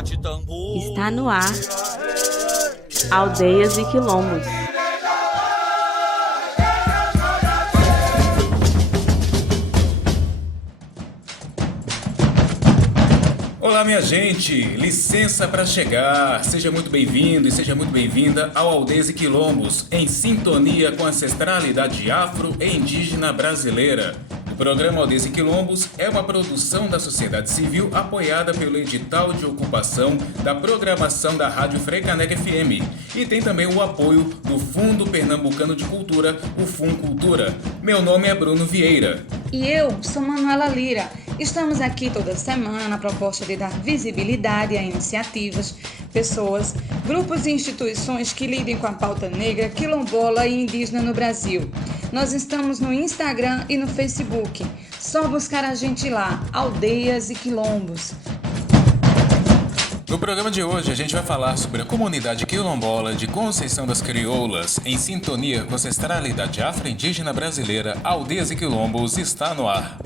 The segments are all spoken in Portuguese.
Está no ar, Aldeias e Quilombos. Olá, minha gente, licença para chegar. Seja muito bem-vindo e seja muito bem-vinda ao Aldeias e Quilombos, em sintonia com a ancestralidade afro e indígena brasileira. O programa Aldeias e Quilombos é uma produção da sociedade civil apoiada pelo edital de ocupação da programação da Rádio Freicaneca FM e tem também o apoio do Fundo Pernambucano de Cultura, o FUNCultura. Meu nome é Bruno Vieira. E eu sou Manuela Lira. Estamos aqui toda semana na proposta de dar visibilidade a iniciativas, pessoas, grupos e instituições que lidem com a pauta negra, quilombola e indígena no Brasil. Nós estamos no Instagram e no Facebook. Só buscar a gente lá, Aldeias e Quilombos. No programa de hoje a gente vai falar sobre a comunidade quilombola de Conceição das Crioulas, em sintonia com a ancestralidade afro-indígena brasileira. Aldeias e Quilombos está no ar.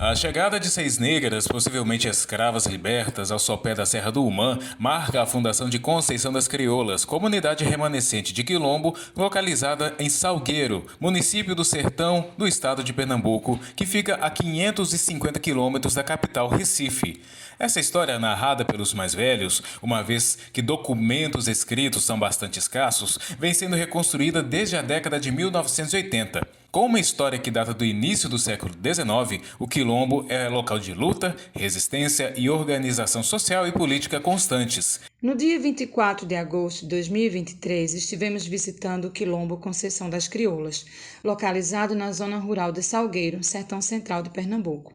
A chegada de 6 negras, possivelmente escravas libertas, ao sopé da Serra do Umã, marca a fundação de Conceição das Crioulas, comunidade remanescente de quilombo localizada em Salgueiro, município do Sertão, do estado de Pernambuco, que fica a 550 quilômetros da capital Recife. Essa história é narrada pelos mais velhos, uma vez que documentos escritos são bastante escassos, vem sendo reconstruída desde a década de 1980. Com uma história que data do início do século XIX, o quilombo é local de luta, resistência e organização social e política constantes. No dia 24 de agosto de 2023, estivemos visitando o quilombo Conceição das Crioulas, localizado na zona rural de Salgueiro, sertão central de Pernambuco.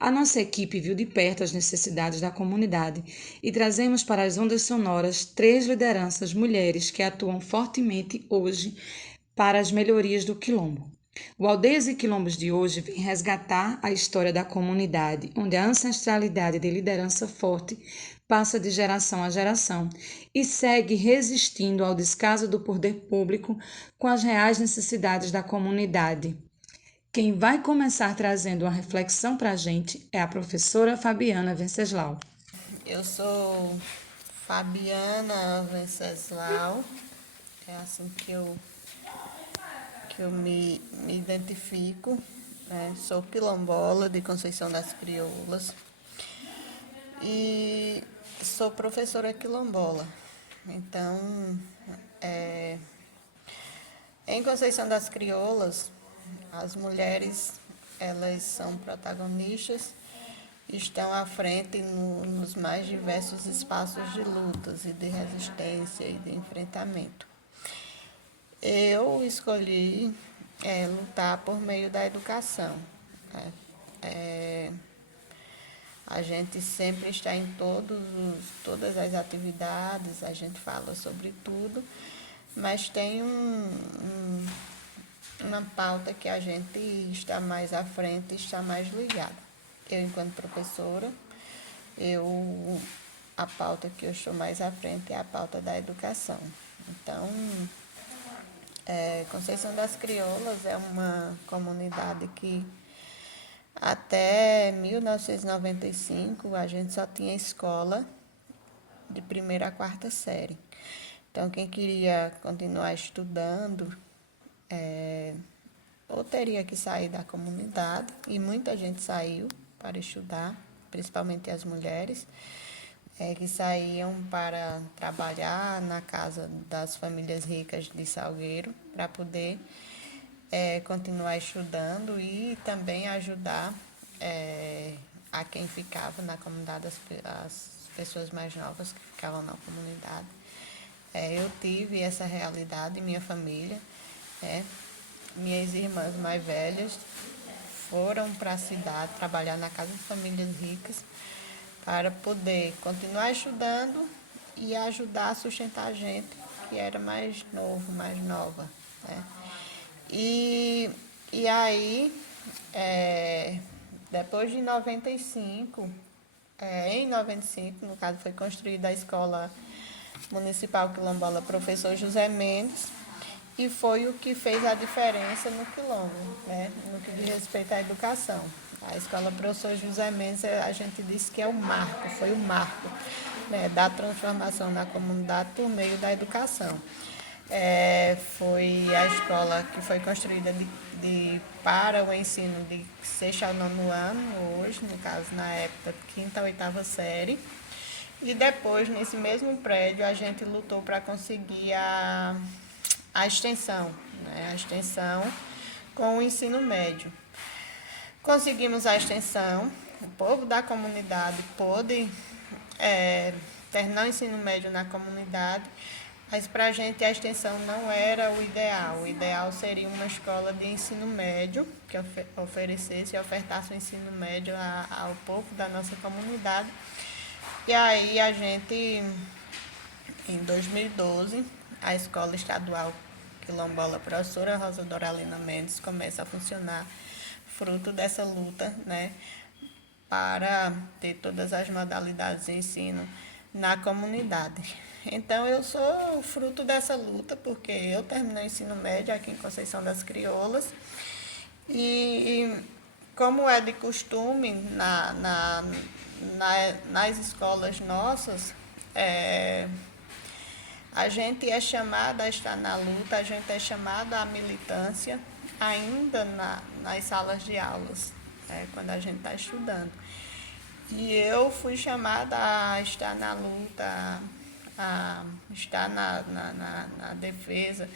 A nossa equipe viu de perto as necessidades da comunidade e trazemos para as ondas sonoras 3 lideranças mulheres que atuam fortemente hoje para as melhorias do quilombo. O Aldeias e Quilombos de hoje vem resgatar a história da comunidade, onde a ancestralidade de liderança forte passa de geração a geração e segue resistindo ao descaso do poder público com as reais necessidades da comunidade. Quem vai começar trazendo uma reflexão para a gente é a professora Fabiana Venceslau. Eu sou Fabiana Venceslau, é assim que eu me identifico, né? Sou quilombola de Conceição das Crioulas e sou professora quilombola. Então, em Conceição das Crioulas, as mulheres, elas são protagonistas, estão à frente nos mais diversos espaços de lutas e de resistência e de enfrentamento. Eu escolhi lutar por meio da educação. A gente sempre está em todas as atividades, a gente fala sobre tudo, mas tem uma pauta que a gente está mais à frente, está mais ligada. Eu, enquanto professora, a pauta que eu estou mais à frente é a pauta da educação. Então, Conceição das Crioulas é uma comunidade que até 1995 a gente só tinha escola de 1ª a 4ª série. Então, quem queria continuar estudando ou teria que sair da comunidade, e muita gente saiu para estudar, principalmente as mulheres, que saíam para trabalhar na casa das famílias ricas de Salgueiro, para poder continuar estudando e também ajudar a quem ficava na comunidade, as pessoas mais novas que ficavam na comunidade. Eu tive essa realidade em minha família. Minhas irmãs mais velhas foram para a cidade trabalhar na casa de famílias ricas para poder continuar estudando e ajudar a sustentar a gente, que era mais novo, mais nova, né? E aí, depois de 95, em 95, no caso, foi construída a Escola Municipal Quilombola Professor José Mendes, e foi o que fez a diferença no quilombo, né? No que diz respeito à educação. A escola Professor José Mendes, a gente disse que é o marco, foi o marco, né, da transformação na comunidade por meio da educação. Foi a escola que foi construída para o ensino de sexto ao nono ano, hoje, no caso, na época, quinta a oitava série. E depois, nesse mesmo prédio, a gente lutou para conseguir a extensão, né, a extensão com o ensino médio. Conseguimos a extensão, o povo da comunidade pôde terminar o ensino médio na comunidade, mas para a gente a extensão não era o ideal. O ideal seria uma escola de ensino médio que oferecesse e ofertasse o ensino médio ao povo da nossa comunidade. E aí a gente, em 2012, a Escola Estadual Quilombola Professora Rosa Doralina Mendes começa a funcionar, fruto dessa luta, né, para ter todas as modalidades de ensino na comunidade. Então, eu sou fruto dessa luta, porque eu terminei o ensino médio aqui em Conceição das Crioulas e como é de costume nas escolas nossas, a gente é chamada a estar na luta, a gente é chamada à militância ainda nas salas de aulas, quando a gente está estudando. E eu fui chamada a estar na luta, a estar na defesa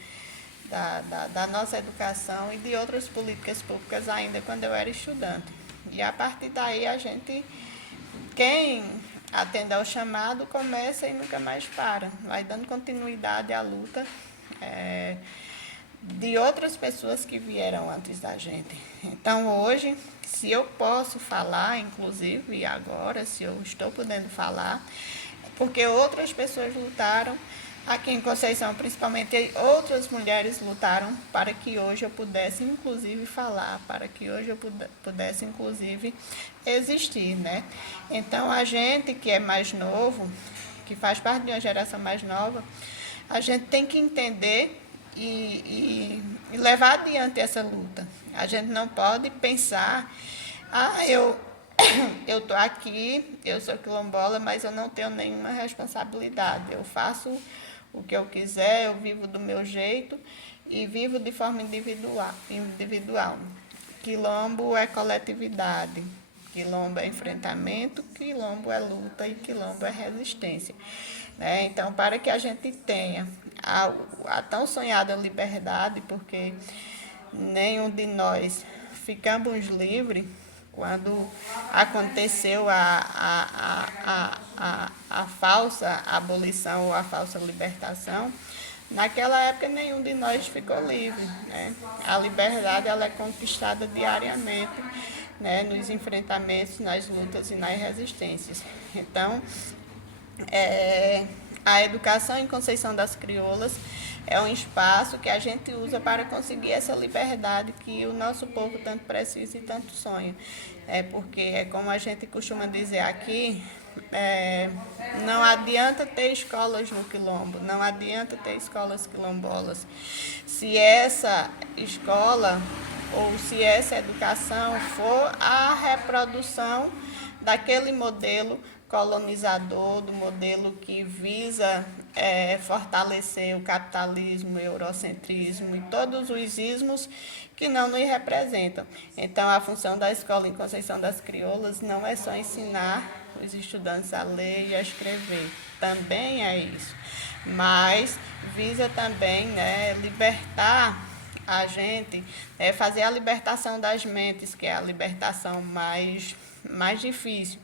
da nossa educação e de outras políticas públicas ainda quando eu era estudante. E a partir daí quem atende ao chamado começa e nunca mais para, vai dando continuidade à luta de outras pessoas que vieram antes da gente. Então, hoje, se eu posso falar, inclusive agora, se eu estou podendo falar, porque outras pessoas lutaram aqui em Conceição, principalmente outras mulheres lutaram para que hoje eu pudesse, inclusive, falar, para que hoje eu pudesse, inclusive, existir, né? Então, a gente que é mais novo, que faz parte de uma geração mais nova, a gente tem que entender e levar adiante essa luta. A gente não pode pensar, eu estou aqui, eu sou quilombola, mas eu não tenho nenhuma responsabilidade. Eu faço o que eu quiser, eu vivo do meu jeito e vivo de forma individual. Quilombo é coletividade, quilombo é enfrentamento, quilombo é luta e quilombo é resistência. Então, para que a gente tenha a tão sonhada liberdade, porque nenhum de nós ficamos livres quando aconteceu a falsa abolição ou a falsa libertação. Naquela época, nenhum de nós ficou livre, né? A liberdade ela é conquistada diariamente, né? Nos enfrentamentos, nas lutas e nas resistências. Então, a educação em Conceição das Crioulas é um espaço que a gente usa para conseguir essa liberdade que o nosso povo tanto precisa e tanto sonha. Porque, como a gente costuma dizer aqui, não adianta ter escolas no quilombo, não adianta ter escolas quilombolas. Se essa escola ou se essa educação for a reprodução daquele modelo colonizador, do modelo que visa fortalecer o capitalismo, o eurocentrismo e todos os ismos que não nos representam. Então, a função da escola em Conceição das Crioulas não é só ensinar os estudantes a ler e a escrever, também é isso, mas visa também, né, libertar a gente, fazer a libertação das mentes, que é a libertação mais difícil.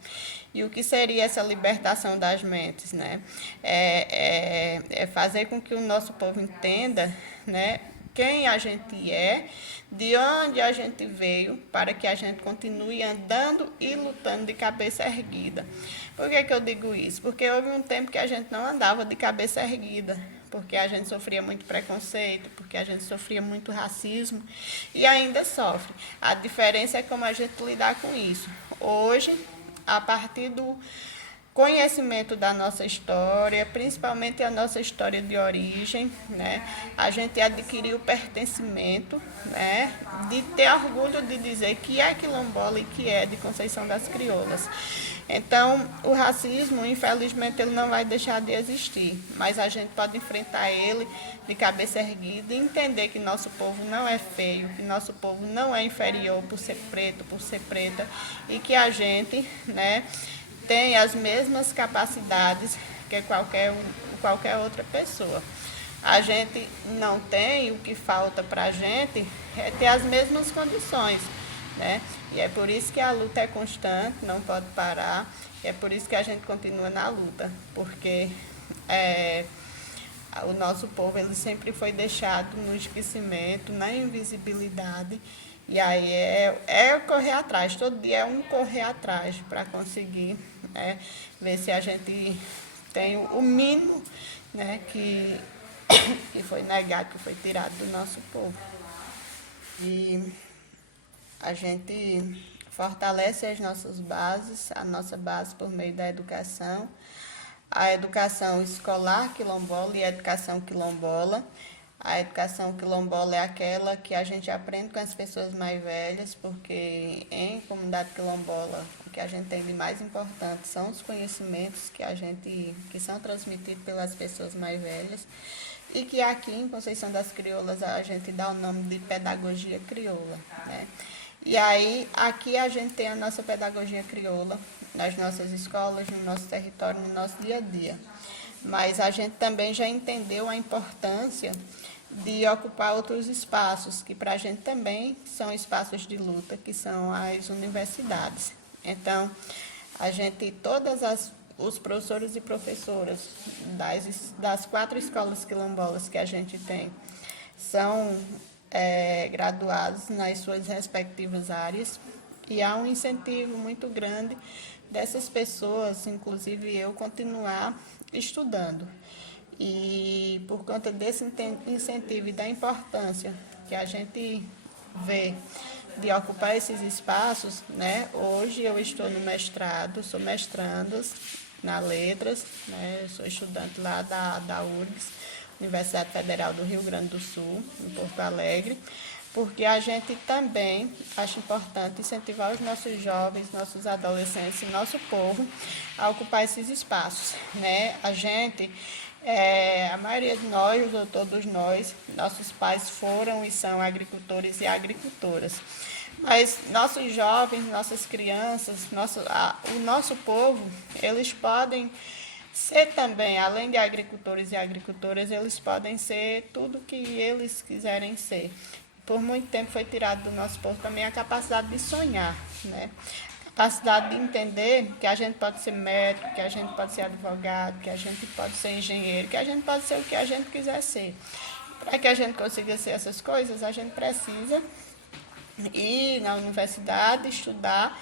E o que seria essa libertação das mentes, né? É fazer com que o nosso povo entenda, né, quem a gente é, de onde a gente veio, para que a gente continue andando e lutando de cabeça erguida. Por que eu digo isso? Porque houve um tempo que a gente não andava de cabeça erguida, porque a gente sofria muito preconceito, porque a gente sofria muito racismo e ainda sofre. A diferença é como a gente lidar com isso. Hoje, a partir conhecimento da nossa história, principalmente a nossa história de origem, né? A gente adquiriu pertencimento, né? De ter orgulho de dizer que é quilombola e que é de Conceição das Crioulas. Então, o racismo, infelizmente, ele não vai deixar de existir, mas a gente pode enfrentar ele de cabeça erguida e entender que nosso povo não é feio, que nosso povo não é inferior por ser preto, por ser preta, e que a gente, né, tem as mesmas capacidades que qualquer outra pessoa. A gente não tem, o que falta para a gente é ter as mesmas condições, né? E é por isso que a luta é constante, não pode parar, e é por isso que a gente continua na luta, porque o nosso povo ele sempre foi deixado no esquecimento, na invisibilidade, e aí é correr atrás, todo dia é um correr atrás para conseguir, né, ver se a gente tem o mínimo, né, que foi negado, que foi tirado do nosso povo. E a gente fortalece as nossas bases, a nossa base por meio da educação, a educação escolar quilombola e a educação quilombola. A educação quilombola é aquela que a gente aprende com as pessoas mais velhas, porque em comunidade quilombola o que a gente tem de mais importante são os conhecimentos que são transmitidos pelas pessoas mais velhas, e que aqui em Conceição das Crioulas a gente dá o nome de pedagogia crioula, né? E aí, aqui a gente tem a nossa pedagogia crioula nas nossas escolas, no nosso território, no nosso dia a dia. Mas a gente também já entendeu a importância de ocupar outros espaços, que para a gente também são espaços de luta, que são as universidades. Então, a gente, os professores e professoras das 4 escolas quilombolas que a gente tem, são graduados nas suas respectivas áreas, e há um incentivo muito grande dessas pessoas, inclusive eu, continuar estudando. E por conta desse incentivo e da importância que a gente vê de ocupar esses espaços, né? Hoje eu estou no mestrado, sou mestranda na Letras, né? Eu sou estudante lá da URGS, Universidade Federal do Rio Grande do Sul, em Porto Alegre, porque a gente também acha importante incentivar os nossos jovens, nossos adolescentes e nosso povo a ocupar esses espaços, né? A gente, a maioria de nós, ou todos nós, nossos pais foram e são agricultores e agricultoras. Mas nossos jovens, nossas crianças, o nosso povo, eles podem ser também, além de agricultores e agricultoras, eles podem ser tudo que eles quiserem ser. Por muito tempo foi tirado do nosso povo também a capacidade de sonhar, né? A capacidade de entender que a gente pode ser médico, que a gente pode ser advogado, que a gente pode ser engenheiro, que a gente pode ser o que a gente quiser ser. Para que a gente consiga ser essas coisas, a gente precisa ir na universidade, estudar,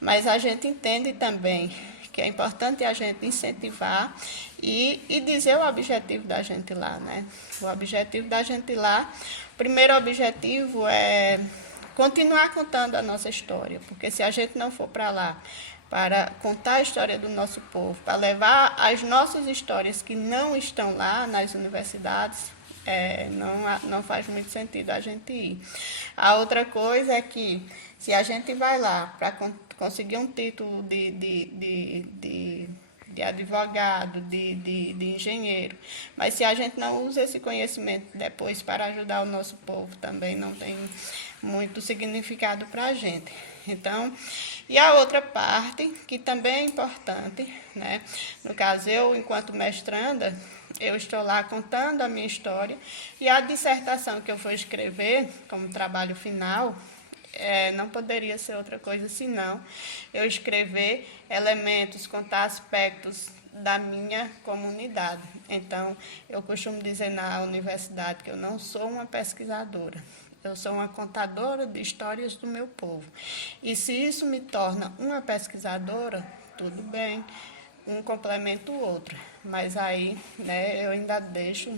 mas a gente entende também que é importante a gente incentivar e dizer o objetivo da gente lá, né? O objetivo da gente lá, o primeiro objetivo é continuar contando a nossa história, porque se a gente não for para lá para contar a história do nosso povo, para levar as nossas histórias que não estão lá nas universidades, não faz muito sentido a gente ir. A outra coisa é que, se a gente vai lá para conseguir um título de advogado, de engenheiro, mas se a gente não usa esse conhecimento depois para ajudar o nosso povo, também não tem muito significado para a gente. Então, e a outra parte, que também é importante, né? No caso, eu, enquanto mestranda, eu estou lá contando a minha história, e a dissertação que eu vou escrever como trabalho final, não poderia ser outra coisa senão eu escrever elementos, contar aspectos da minha comunidade. Então, eu costumo dizer na universidade que eu não sou uma pesquisadora, eu sou uma contadora de histórias do meu povo. E se isso me torna uma pesquisadora, tudo bem. um complementa o outro. Mas aí, né, eu ainda deixo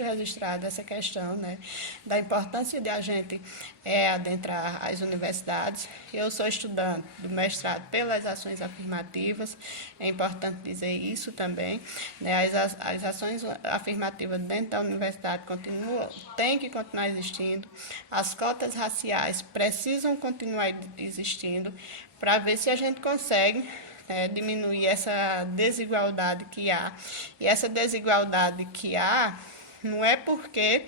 registrada essa questão, né, da importância de a gente adentrar as universidades. Eu sou estudante do mestrado pelas ações afirmativas, é importante dizer isso também, né, as ações afirmativas dentro da universidade têm que continuar existindo, as cotas raciais precisam continuar existindo, para ver se a gente consegue diminuir essa desigualdade que há. E essa desigualdade que há não é porque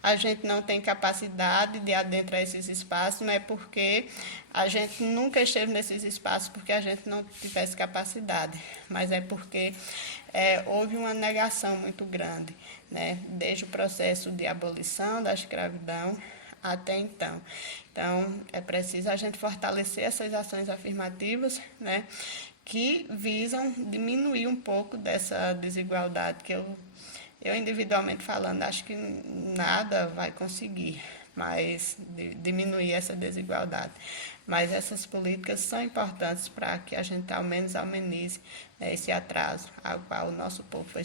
a gente não tem capacidade de adentrar esses espaços, não é porque a gente nunca esteve nesses espaços porque a gente não tivesse capacidade, mas é porque houve uma negação muito grande, né? Desde o processo de abolição da escravidão até então. Então, é preciso a gente fortalecer essas ações afirmativas, né, que visam diminuir um pouco dessa desigualdade, que eu individualmente falando, acho que nada vai conseguir, mas diminuir essa desigualdade. Mas essas políticas são importantes para que a gente ao menos amenize esse atraso ao qual o nosso povo foi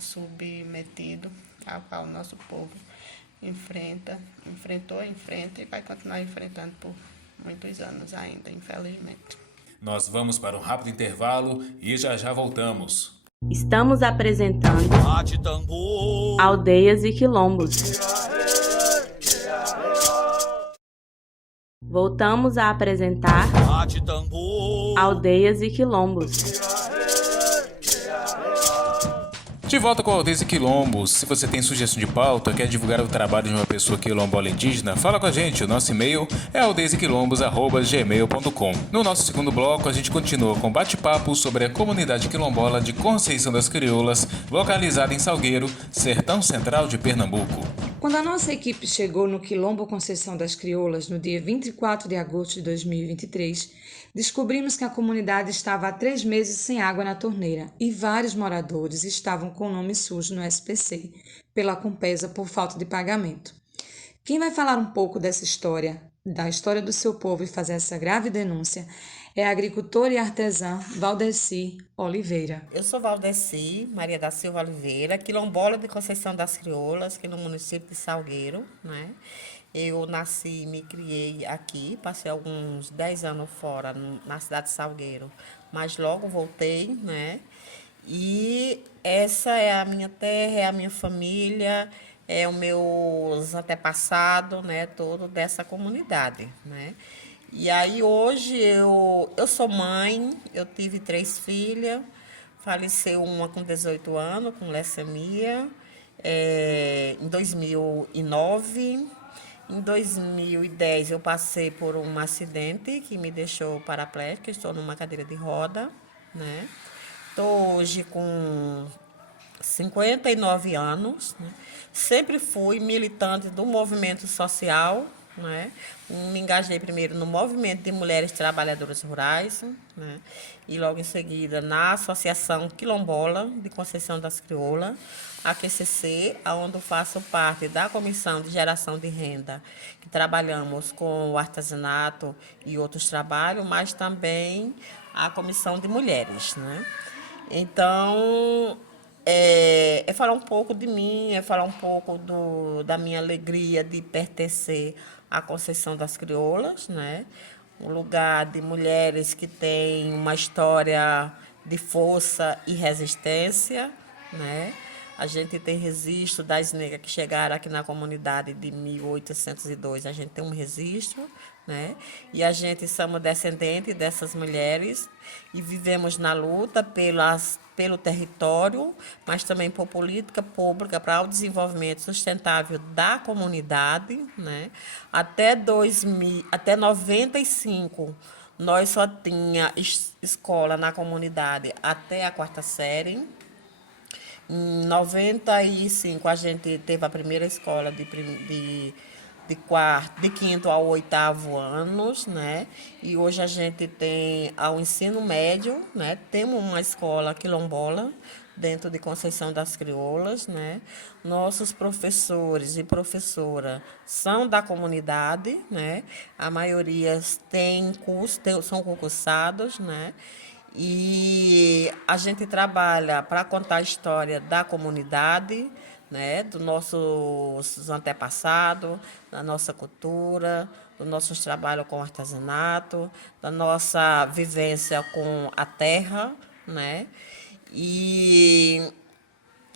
submetido, ao qual o nosso povo enfrentou e vai continuar enfrentando por muitos anos ainda, infelizmente. Nós vamos para um rápido intervalo e já já voltamos. Estamos apresentando Aldeias e Quilombos. Voltamos a apresentar Aldeias e Quilombos. De volta com Aldeias e Quilombos. Se você tem sugestão de pauta, quer divulgar o trabalho de uma pessoa quilombola indígena, fala com a gente. O nosso e-mail é aldeiasequilombos@gmail.com. No nosso segundo bloco, a gente continua com bate-papo sobre a comunidade quilombola de Conceição das Crioulas, localizada em Salgueiro, sertão central de Pernambuco. Quando a nossa equipe chegou no Quilombo Conceição das Crioulas, no dia 24 de agosto de 2023, descobrimos que a comunidade estava há 3 meses sem água na torneira e vários moradores estavam com o nome sujo no SPC, pela Compesa por falta de pagamento. Quem vai falar um pouco dessa história, da história do seu povo e fazer essa grave denúncia, é a agricultora e artesã Valdeci Oliveira. Eu sou Valdeci Maria da Silva Oliveira, quilombola de Conceição das Crioulas, aqui no município de Salgueiro, né? Eu nasci e me criei aqui, passei alguns 10 anos fora, na cidade de Salgueiro, mas logo voltei, né? E essa é a minha terra, é a minha família, é os meus antepassados, né? Todo dessa comunidade, né? E aí hoje eu sou mãe, eu tive 3 filhas, faleceu uma com 18 anos, com leucemia, em 2009. Em 2010 eu passei por um acidente que me deixou paraplégica, estou numa cadeira de roda, né? Estou hoje com 59 anos, né? Sempre fui militante do movimento social, né? Me engajei primeiro no movimento de mulheres trabalhadoras rurais, né? E logo em seguida na Associação Quilombola de Conceição das Crioulas, a QCC, onde faço parte da Comissão de Geração de Renda, que trabalhamos com o artesanato e outros trabalhos, mas também a Comissão de Mulheres, né? Então, é falar um pouco de mim, é falar um pouco da minha alegria de pertencer à Conceição das Crioulas, né? Um lugar de mulheres que tem uma história de força e resistência, né? A gente tem registro das negras que chegaram aqui na comunidade de 1802, a gente tem um registro, né? E a gente somos descendentes dessas mulheres e vivemos na luta pelo território, mas também por política pública para o desenvolvimento sustentável da comunidade, né? Até 95, nós só tinha escola na comunidade até a 4ª série. Em 95, a gente teve a primeira escola de 5º ao 8º anos, né? E hoje a gente tem ao ensino médio, né? Temos uma escola quilombola dentro de Conceição das Crioulas, né? Nossos professores e professora são da comunidade, né? A maioria tem curso, são concursados, né? E a gente trabalha para contar a história da comunidade, né, dos nossos antepassados, da nossa cultura, dos nossos trabalhos com artesanato, da nossa vivência com a terra, né? E,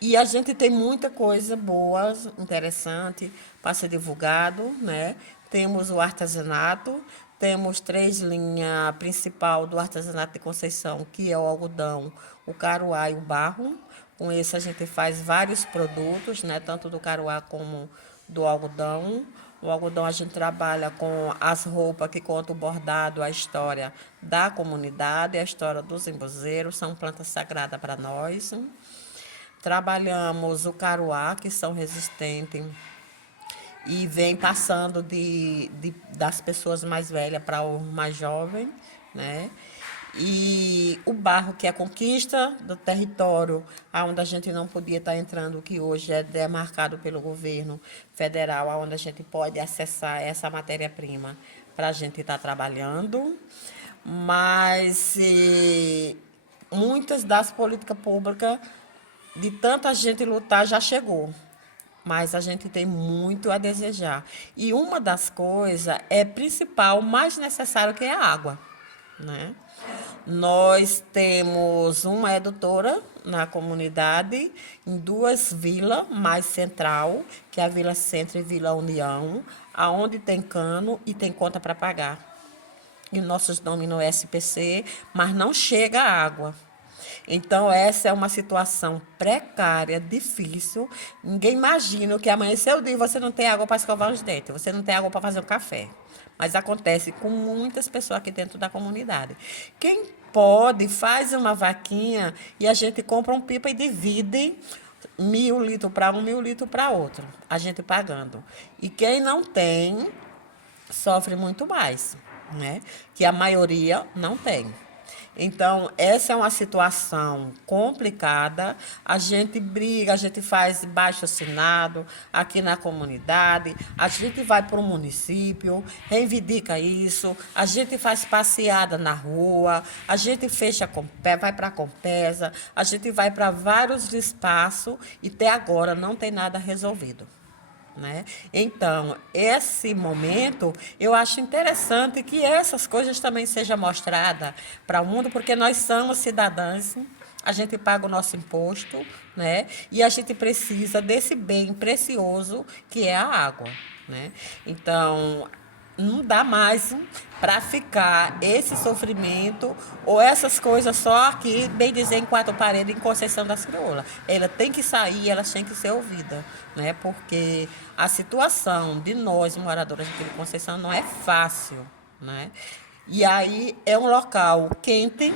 e a gente tem muita coisa boa, interessante para ser divulgado, né? Temos o artesanato, temos 3 linhas principais do artesanato de Conceição, que é o algodão, o caruá e o barro. Com esse a gente faz vários produtos, né? Tanto do caruá como do algodão. O algodão a gente trabalha com as roupas que contam o bordado, a história da comunidade, a história dos embuzeiros, são plantas sagradas para nós. Trabalhamos o caruá, que são resistentes e vem passando das pessoas mais velhas para o mais jovem, né? E o barro, que é a conquista do território, onde a gente não podia estar entrando, que hoje é demarcado pelo governo federal, onde a gente pode acessar essa matéria-prima para a gente estar trabalhando. Mas muitas das políticas públicas, de tanta gente lutar, já chegou. Mas a gente tem muito a desejar. E uma das coisas é principal, mais necessário, que é a água, né? Nós temos uma edutora na comunidade, em 2 vilas, mais central, que é a Vila Centro e Vila União, aonde tem cano e tem conta para pagar. E nossos nomes no SPC, mas não chega a água. Então, essa é uma situação precária, difícil. Ninguém imagina que amanheceu o dia e você não tem água para escovar os dentes, você não tem água para fazer um café. Mas acontece com muitas pessoas aqui dentro da comunidade. Quem pode, faz uma vaquinha e a gente compra um pipa e divide 1.000 litros para um, 1.000 litros para outro, a gente pagando. E quem não tem, sofre muito mais, né? Que a maioria não tem. Então, essa é uma situação complicada. A gente briga, a gente faz baixo-assinado aqui na comunidade, a gente vai para o município, reivindica isso, a gente faz passeada na rua, a gente fecha, vai para a Compesa, a gente vai para vários espaços e até agora não tem nada resolvido, né? Então, esse momento, eu acho interessante que essas coisas também sejam mostradas para o mundo, porque nós somos cidadãos, a gente paga o nosso imposto, né? E a gente precisa desse bem precioso que é a água, né? Então, não dá mais para ficar esse sofrimento ou essas coisas só aqui, bem dizer, em 4 paredes, em Conceição das Crioulas. Ela tem que sair, elas têm que ser ouvidas, né? Porque a situação de nós, moradores aqui de Conceição, não é fácil, né? E aí é um local quente,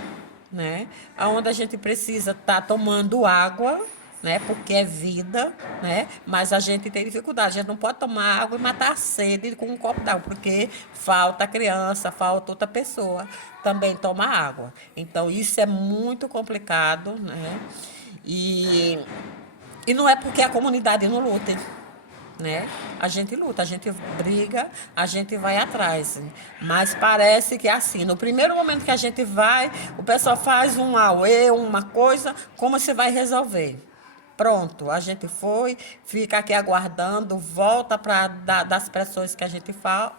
né? Onde a gente precisa estar tomando água, né? Porque é vida, né? Mas a gente tem dificuldade. A gente não pode tomar água e matar a sede com um copo d'água, porque falta criança, falta outra pessoa também tomar água. Então, isso é muito complicado, né? E não é porque a comunidade não luta, né? A gente luta, a gente briga, a gente vai atrás. Mas parece que é assim, no primeiro momento que a gente vai, o pessoal faz um auê, uma coisa, como se vai resolver. Pronto, a gente foi, fica aqui aguardando, volta para das pressões que a gente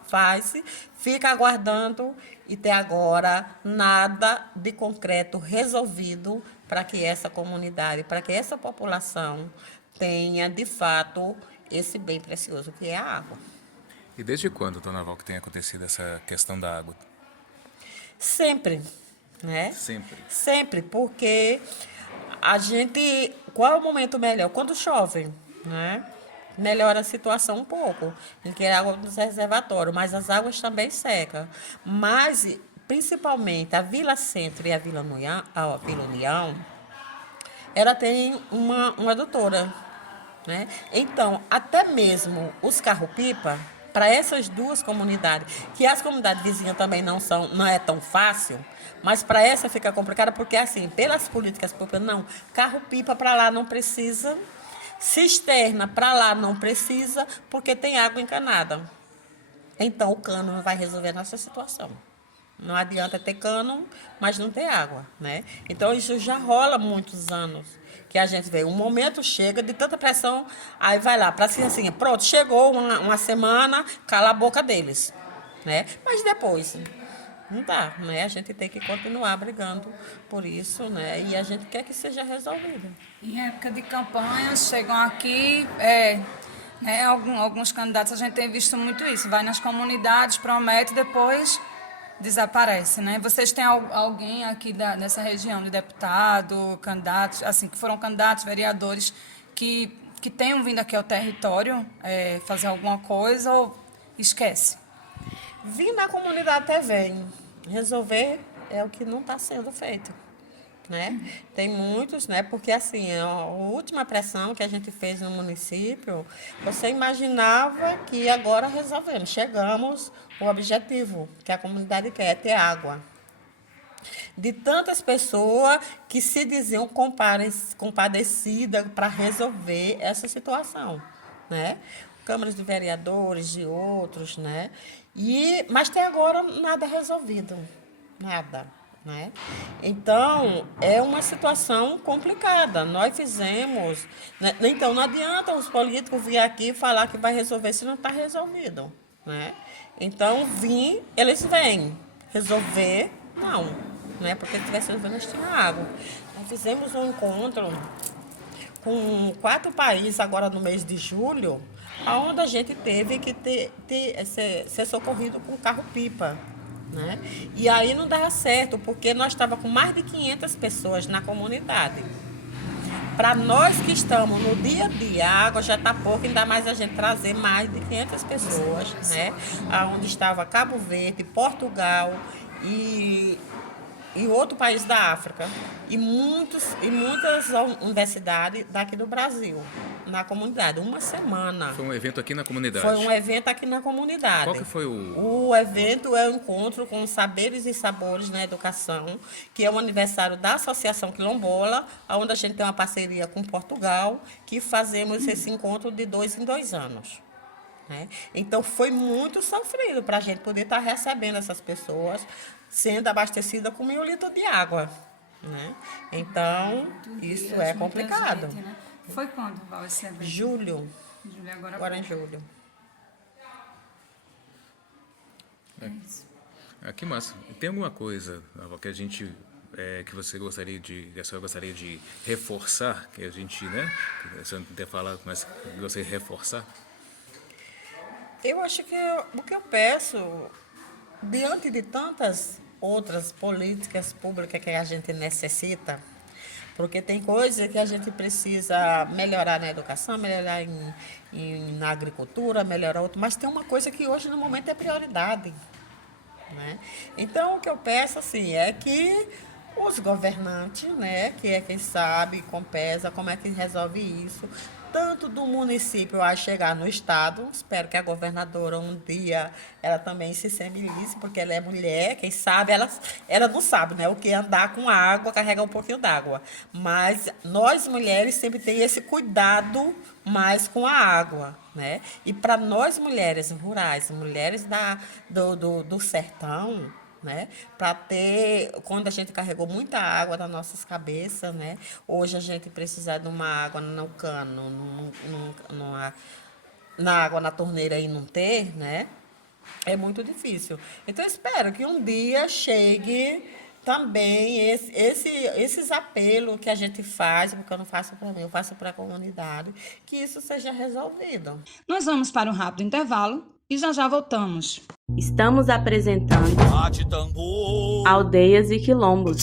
faz, fica aguardando e até agora nada de concreto resolvido para que essa comunidade, para que essa população tenha, de fato, esse bem precioso que é a água. E desde quando, dona Val, que tem acontecido essa questão da água? Sempre, né? Sempre. Sempre, porque a gente... Qual é o momento melhor? Quando chove, né? Melhora a situação um pouco, em que é água dos reservatórios, mas as águas também secam. Mas, principalmente, a Vila Centro e a Vila União, ela tem uma adutora, né? Então, até mesmo os carro-pipa, para essas 2 comunidades, que as comunidades vizinhas também não é tão fácil, mas para essa fica complicada, porque assim, pelas políticas públicas, não, carro-pipa para lá não precisa, cisterna para lá não precisa, porque tem água encanada. Então, o cano não vai resolver a nossa situação, Não adianta ter cano, mas não ter água, né? Então, isso já rola há muitos anos, que a gente vê. Um momento chega de tanta pressão, aí vai lá, para assim, pronto, chegou uma semana, cala a boca deles, né? Mas depois, não dá, né? A gente tem que continuar brigando por isso, né? E a gente quer que seja resolvido. Em época de campanha, chegam aqui, né, alguns candidatos, a gente tem visto muito isso, vai nas comunidades, promete, depois desaparece, né? Vocês têm alguém aqui dessa região, de deputado, candidatos, assim, que foram candidatos, vereadores, que tenham vindo aqui ao território fazer alguma coisa ou esquece? Vir na comunidade até vem. Resolver é o que não está sendo feito, né? Tem muitos, né? Porque assim, a última pressão que a gente fez no município, você imaginava que agora resolvemos, chegamos ao objetivo que a comunidade quer, é ter água. De tantas pessoas que se diziam compadecidas para resolver essa situação, né? Câmaras de vereadores, de outros, né? Mas até agora nada resolvido, nada, né? Então, é uma situação complicada. Nós fizemos, né? Então, não adianta os políticos vir aqui falar que vai resolver se não está resolvido, né? Então, eles vêm. Resolver, não, né? Porque se tivesse resolvido, nós tínhamos água. Nós fizemos um encontro com 4 países agora no mês de julho, onde a gente teve que ser socorrido com carro-pipa, né? E aí não dava certo, porque nós estávamos com mais de 500 pessoas na comunidade. Para nós que estamos no dia a dia, a água já está pouco, ainda mais a gente trazer mais de 500 pessoas, né? Onde estava Cabo Verde, Portugal e outro país da África, e muitas universidades daqui do Brasil, na comunidade, uma semana. Foi um evento aqui na comunidade? Foi um evento aqui na comunidade. Qual que foi O evento é o encontro com saberes e sabores na educação, que é o aniversário da Associação Quilombola, onde a gente tem uma parceria com Portugal, que fazemos esse encontro de 2 em 2 anos. Né? Então, foi muito sofrido para a gente poder estar recebendo essas pessoas, sendo abastecida com 1.000 litros de água. Né? Então, isso é complicado. Gente, né? Foi quando, Val, esse evento? Julho. Agora Em julho. Que massa. Tem alguma coisa, Ava, que a gente que a senhora gostaria de reforçar, que a gente, né? Que a senhora não ter falado, mas que gostaria de reforçar? Eu acho que o que eu peço, diante de tantas outras políticas públicas que a gente necessita, porque tem coisas que a gente precisa melhorar na educação, melhorar na agricultura, melhorar outro, mas tem uma coisa que hoje no momento é prioridade. Né? Então, o que eu peço assim, é que os governantes, né, que é quem sabe, compesa, como é que resolve isso, tanto do município a chegar no estado, espero que a governadora um dia, ela também se sensibilize, porque ela é mulher, quem sabe, ela não sabe, né, o que é andar com água, carregar um pouquinho d'água, mas nós mulheres sempre tem esse cuidado mais com a água, né, e para nós mulheres rurais, mulheres do sertão, né? Para ter, quando a gente carregou muita água nas nossas cabeças, né? Hoje a gente precisa de uma água no cano, na água na torneira e não ter, né? É muito difícil. Então, eu espero que um dia chegue também esses apelos que a gente faz, porque eu não faço para mim, eu faço para a comunidade, que isso seja resolvido. Nós vamos para um rápido intervalo e já voltamos. Estamos apresentando Aldeias e Quilombos.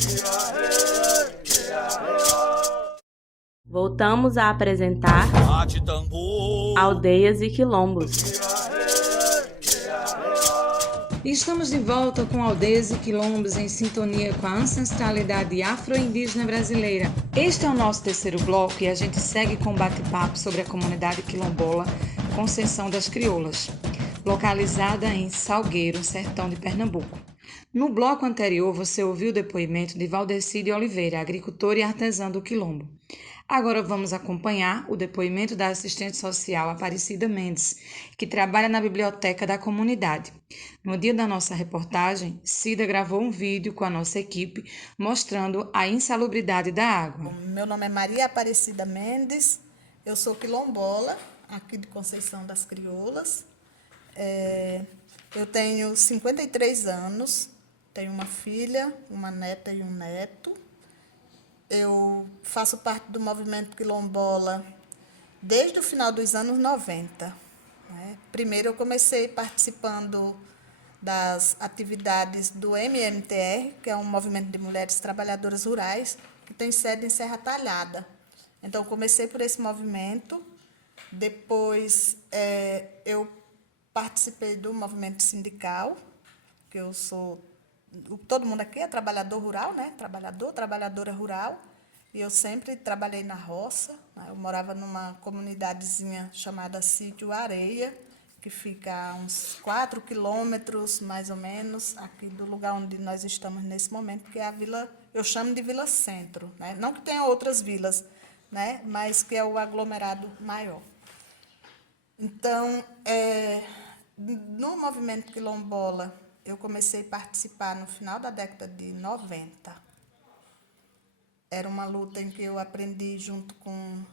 Voltamos a apresentar Aldeias e Quilombos. E estamos de volta com Aldeias e Quilombos em sintonia com a ancestralidade afro-indígena brasileira. Este é o nosso terceiro bloco e a gente segue com um bate-papo sobre a comunidade quilombola Conceição das Crioulas, localizada em Salgueiro, sertão de Pernambuco. No bloco anterior, você ouviu o depoimento de Valdeci de Oliveira, agricultor e artesã do Quilombo. Agora vamos acompanhar o depoimento da assistente social Aparecida Mendes, que trabalha na biblioteca da comunidade. No dia da nossa reportagem, Cida gravou um vídeo com a nossa equipe mostrando a insalubridade da água. Meu nome é Maria Aparecida Mendes, eu sou quilombola, aqui de Conceição das Crioulas. Eu tenho 53 anos, tenho uma filha, uma neta e um neto. Eu faço parte do movimento quilombola desde o final dos anos 90. Né? Primeiro, eu comecei participando das atividades do MMTR, que é um movimento de mulheres trabalhadoras rurais, que tem sede em Serra Talhada. Então, eu comecei por esse movimento. Depois, eu participei do movimento sindical, que eu sou... Todo mundo aqui é trabalhador rural, né? Trabalhadora rural. E eu sempre trabalhei na roça. Né? Eu morava numa comunidadezinha chamada Sítio Areia, que fica a uns 4 quilômetros, mais ou menos, aqui do lugar onde nós estamos nesse momento, que é a vila, eu chamo de Vila Centro. Né? Não que tenha outras vilas, né? Mas que é o aglomerado maior. Então, no movimento quilombola, eu comecei a participar no final da década de 90. Era uma luta em que eu aprendi junto com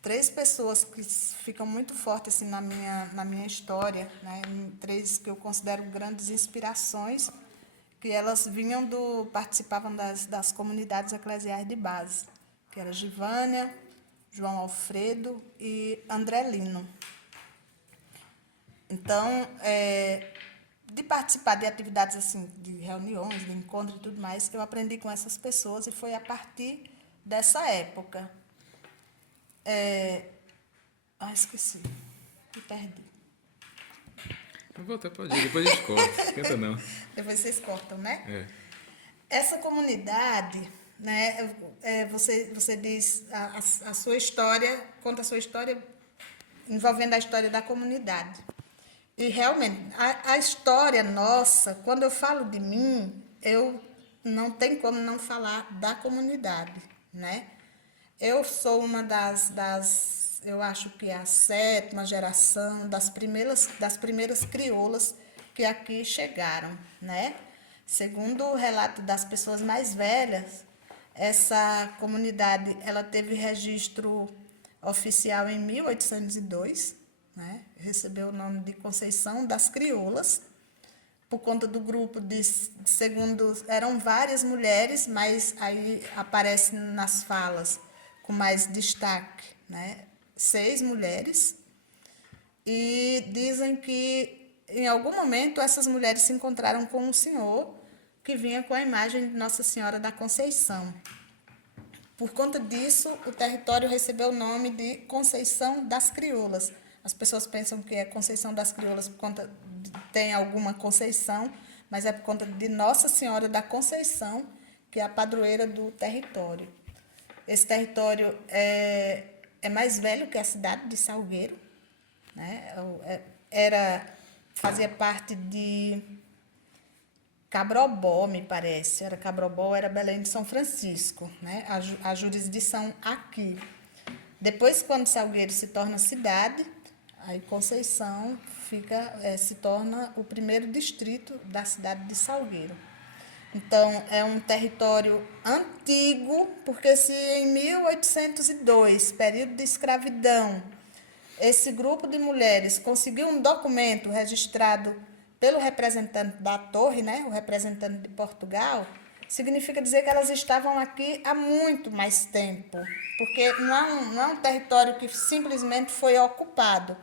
3 pessoas que ficam muito fortes assim, na minha história, né? 3 que eu considero grandes inspirações, que elas participavam das comunidades eclesiais de base, que era Givânia, João Alfredo e André Lino. Então, de participar de atividades assim, de reuniões, de encontros e tudo mais, eu aprendi com essas pessoas e foi a partir dessa época. Esqueci. Me perdi. Pode ir, depois a gente corta. Esquenta não. Depois vocês cortam, né? Essa comunidade, né? Você diz a sua história, conta a sua história envolvendo a história da comunidade. E realmente, a história nossa, quando eu falo de mim, eu não tenho como não falar da comunidade, né? Eu sou uma eu acho que é a 7ª geração das primeiras crioulas que aqui chegaram, né? Segundo o relato das pessoas mais velhas, essa comunidade ela teve registro oficial em 1802, né? Recebeu o nome de Conceição das Crioulas, por conta do grupo segundo, eram várias mulheres, mas aí aparece nas falas com mais destaque, né? 6 mulheres, e dizem que em algum momento essas mulheres se encontraram com um senhor que vinha com a imagem de Nossa Senhora da Conceição. Por conta disso, o território recebeu o nome de Conceição das Crioulas. As pessoas pensam que é Conceição das Crioulas por conta tem alguma Conceição, mas é por conta de Nossa Senhora da Conceição, que é a padroeira do território. Esse território é mais velho que a cidade de Salgueiro, né? Fazia parte de Cabrobó, me parece. Era Cabrobó, era Belém de São Francisco, né? A jurisdição aqui. Depois, quando Salgueiro se torna cidade, aí Conceição se torna o primeiro distrito da cidade de Salgueiro. Então, é um território antigo, porque se em 1802, período de escravidão, esse grupo de mulheres conseguiu um documento registrado pelo representante da Torre, né, o representante de Portugal, significa dizer que elas estavam aqui há muito mais tempo, porque não é um território que simplesmente foi ocupado.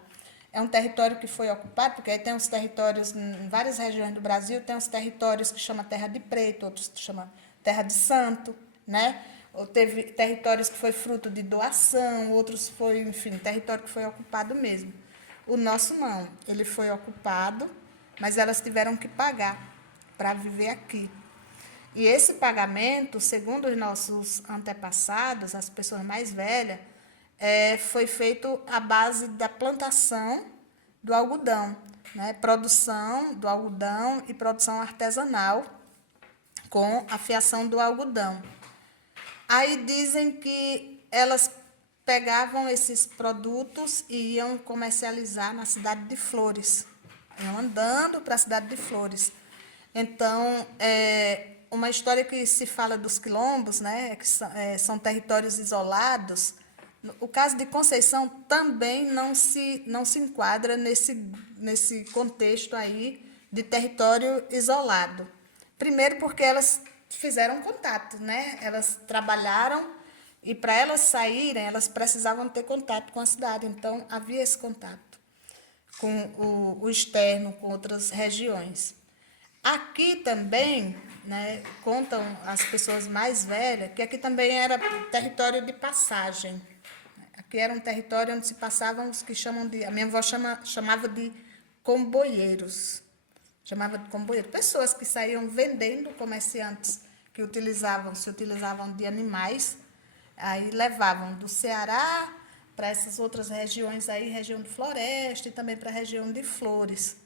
É um território que foi ocupado, porque aí tem os territórios, em várias regiões do Brasil, tem os territórios que chama Terra de Preto, outros que chama Terra de Santo, né? Ou teve territórios que foi fruto de doação, outros foi, enfim, território que foi ocupado mesmo. O nosso não, ele foi ocupado, mas elas tiveram que pagar para viver aqui. E esse pagamento, segundo os nossos antepassados, as pessoas mais velhas, foi feito à base da plantação do algodão, né? Produção do algodão e produção artesanal com a fiação do algodão. Aí dizem que elas pegavam esses produtos e iam comercializar na cidade de Flores. Iam andando para a cidade de Flores. Então, uma história que se fala dos quilombos, né, que são territórios isolados. O caso de Conceição também não se enquadra nesse contexto aí de território isolado. Primeiro porque elas fizeram contato, né? Elas trabalharam e para elas saírem, elas precisavam ter contato com a cidade. Então, havia esse contato com o externo, com outras regiões. Aqui também, né, contam as pessoas mais velhas, que aqui também era território de passagem. Aqui era um território onde se passavam os que chamam de... A minha avó chamava de comboieiros. Chamava de comboieiros. Pessoas que saíam vendendo, comerciantes que se utilizavam de animais, aí levavam do Ceará para essas outras regiões aí, região de Floresta e também para a região de Flores.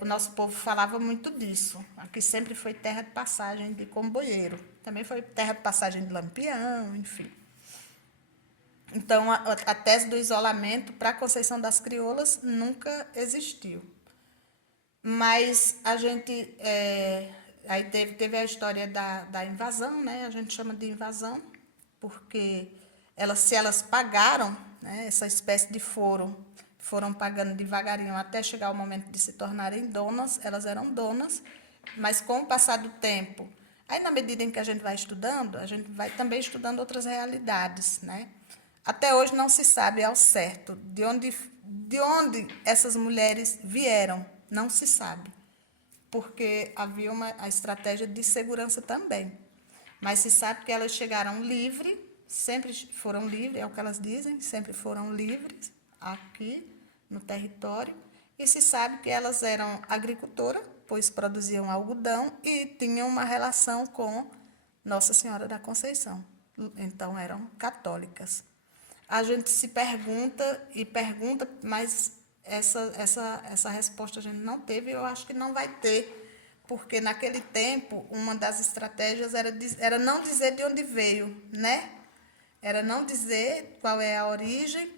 O nosso povo falava muito disso. Aqui sempre foi terra de passagem de comboieiro. Também foi terra de passagem de Lampião, enfim. Então, a tese do isolamento para a Conceição das Crioulas nunca existiu. Mas a gente... aí teve a história da invasão, né? A gente chama de invasão, porque se elas pagaram, né, essa espécie de foram pagando devagarinho até chegar o momento de se tornarem donas, elas eram donas, mas com o passar do tempo, aí na medida em que a gente vai estudando, a gente vai também estudando outras realidades, né? Até hoje não se sabe ao certo de onde essas mulheres vieram, não se sabe, porque havia a estratégia de segurança também, mas se sabe que elas chegaram livres, sempre foram livres, é o que elas dizem, sempre foram livres aqui no território, e se sabe que elas eram agricultoras, pois produziam algodão e tinham uma relação com Nossa Senhora da Conceição, então eram católicas. A gente se pergunta, mas essa resposta a gente não teve, eu acho que não vai ter, porque naquele tempo uma das estratégias era não dizer de onde veio, né? Era não dizer qual é a origem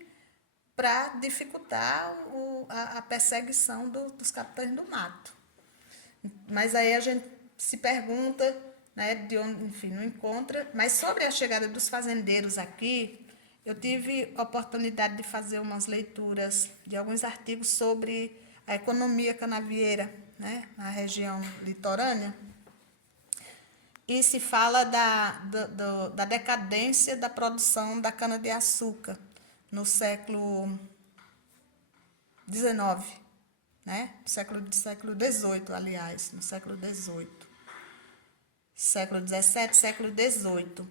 para dificultar a perseguição dos capitães do mato. Mas aí a gente se pergunta, né, de onde, enfim, não encontra. Mas sobre a chegada dos fazendeiros aqui, eu tive a oportunidade de fazer umas leituras de alguns artigos sobre a economia canavieira, né, na região litorânea, e se fala da decadência da produção da cana-de-açúcar no século XIX, né? Século XVIII, aliás, no século XVIII. Século XVII, século XVIII.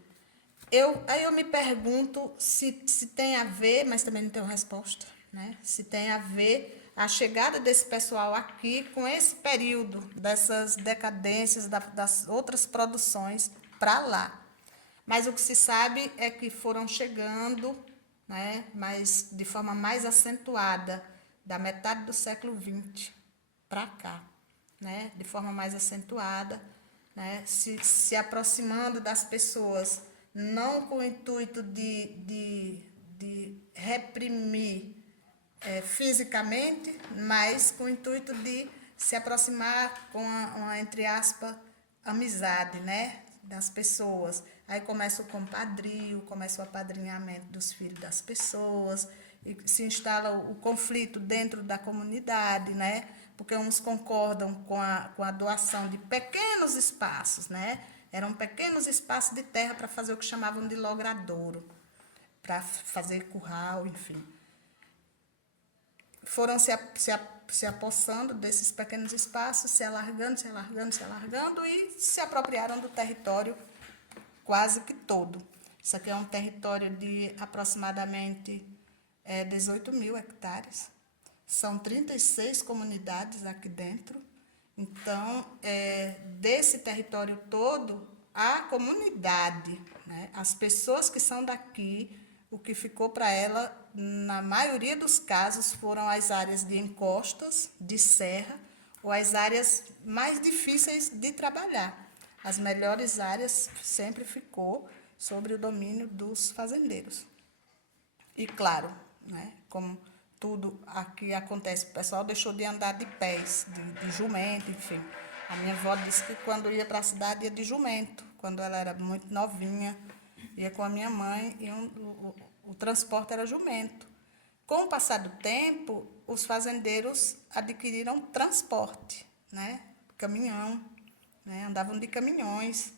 Aí eu me pergunto se tem a ver, mas também não tenho resposta, né? Se tem a ver a chegada desse pessoal aqui com esse período dessas decadências das outras produções para lá. Mas o que se sabe é que foram chegando, né, mas de forma mais acentuada, da metade do século XX para cá, né, de forma mais acentuada, né, se aproximando das pessoas, não com o intuito de reprimir fisicamente, mas com o intuito de se aproximar com uma, entre aspas, amizade, né, das pessoas. Aí começa o compadrio, começa o apadrinhamento dos filhos das pessoas, e se instala o conflito dentro da comunidade, né, porque uns concordam com a doação de pequenos espaços, né, eram pequenos espaços de terra para fazer o que chamavam de logradouro, para fazer curral, enfim. Foram se apossando desses pequenos espaços, se alargando e se apropriaram do território quase que todo. Isso aqui é um território de aproximadamente 18 mil hectares. São 36 comunidades aqui dentro. Então, desse território todo, a comunidade, né, as pessoas que são daqui, o que ficou para ela, na maioria dos casos, foram as áreas de encostas, de serra, ou as áreas mais difíceis de trabalhar. As melhores áreas sempre ficou sobre o domínio dos fazendeiros. E claro, né, como tudo aqui acontece, o pessoal deixou de andar de pés, de jumento, enfim. A minha avó disse que quando ia para a cidade ia de jumento, quando ela era muito novinha, ia com a minha mãe e o transporte era jumento. Com o passar do tempo, os fazendeiros adquiriram transporte, né? Caminhão, né? Andavam de caminhões,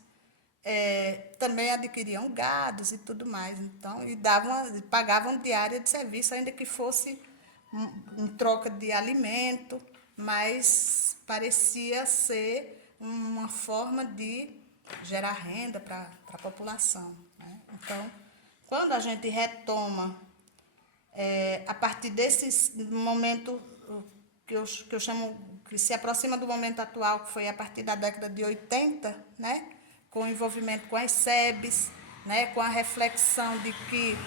também adquiriam gados e tudo mais, então, e pagavam diária de serviço, ainda que fosse em troca de alimento, mas parecia ser uma forma de gerar renda para a população, né? Então, quando a gente retoma, a partir desse momento que eu chamo, que se aproxima do momento atual, que foi a partir da década de 80, né? Com o envolvimento com as SEBs, né? Com a reflexão de que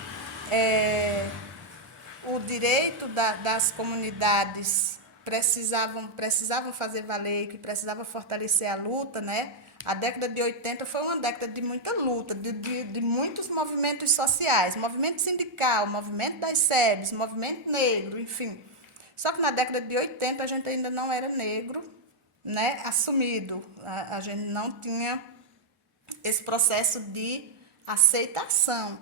o direito das comunidades precisavam fazer valer, que precisava fortalecer a luta, né? A década de 80 foi uma década de muita luta, de muitos movimentos sociais, movimento sindical, movimento das SEBs, movimento negro, enfim. Só que na década de 80 a gente ainda não era negro, né, assumido. A gente não tinha esse processo de aceitação.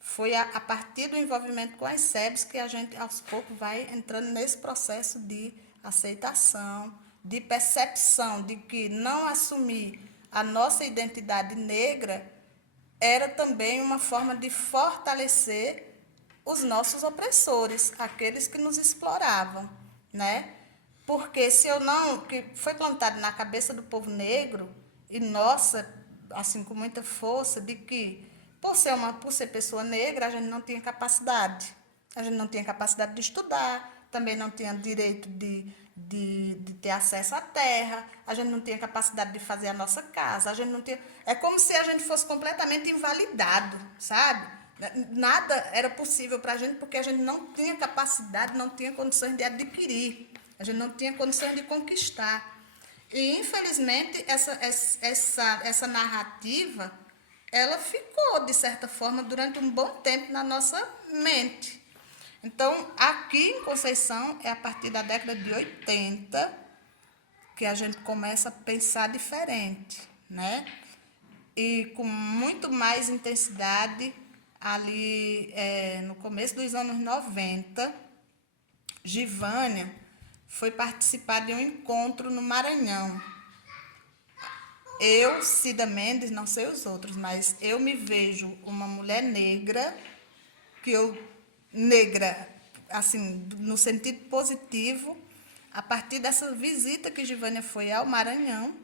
Foi a partir do envolvimento com as SEBs que a gente, aos poucos, vai entrando nesse processo de aceitação, de percepção de que não assumir a nossa identidade negra era também uma forma de fortalecer os nossos opressores, aqueles que nos exploravam, né? Porque se eu não, que foi plantado na cabeça do povo negro, e nossa, assim, com muita força, de que por ser pessoa negra, a gente não tinha capacidade. A gente não tinha capacidade de estudar, também não tinha direito de ter acesso à terra, a gente não tinha capacidade de fazer a nossa casa, a gente não tinha... É como se a gente fosse completamente invalidado, sabe? Nada era possível para a gente porque a gente não tinha capacidade, não tinha condições de adquirir, a gente não tinha condições de conquistar. E, infelizmente, essa narrativa, ela ficou, de certa forma, durante um bom tempo na nossa mente. Então, aqui em Conceição, é a partir da década de 80 que a gente começa a pensar diferente, né? E com muito mais intensidade, ali no começo dos anos 90, Givânia foi participar de um encontro no Maranhão. Eu, Cida Mendes, não sei os outros, mas eu me vejo uma mulher negra, negra, assim, no sentido positivo, a partir dessa visita que Givânia foi ao Maranhão,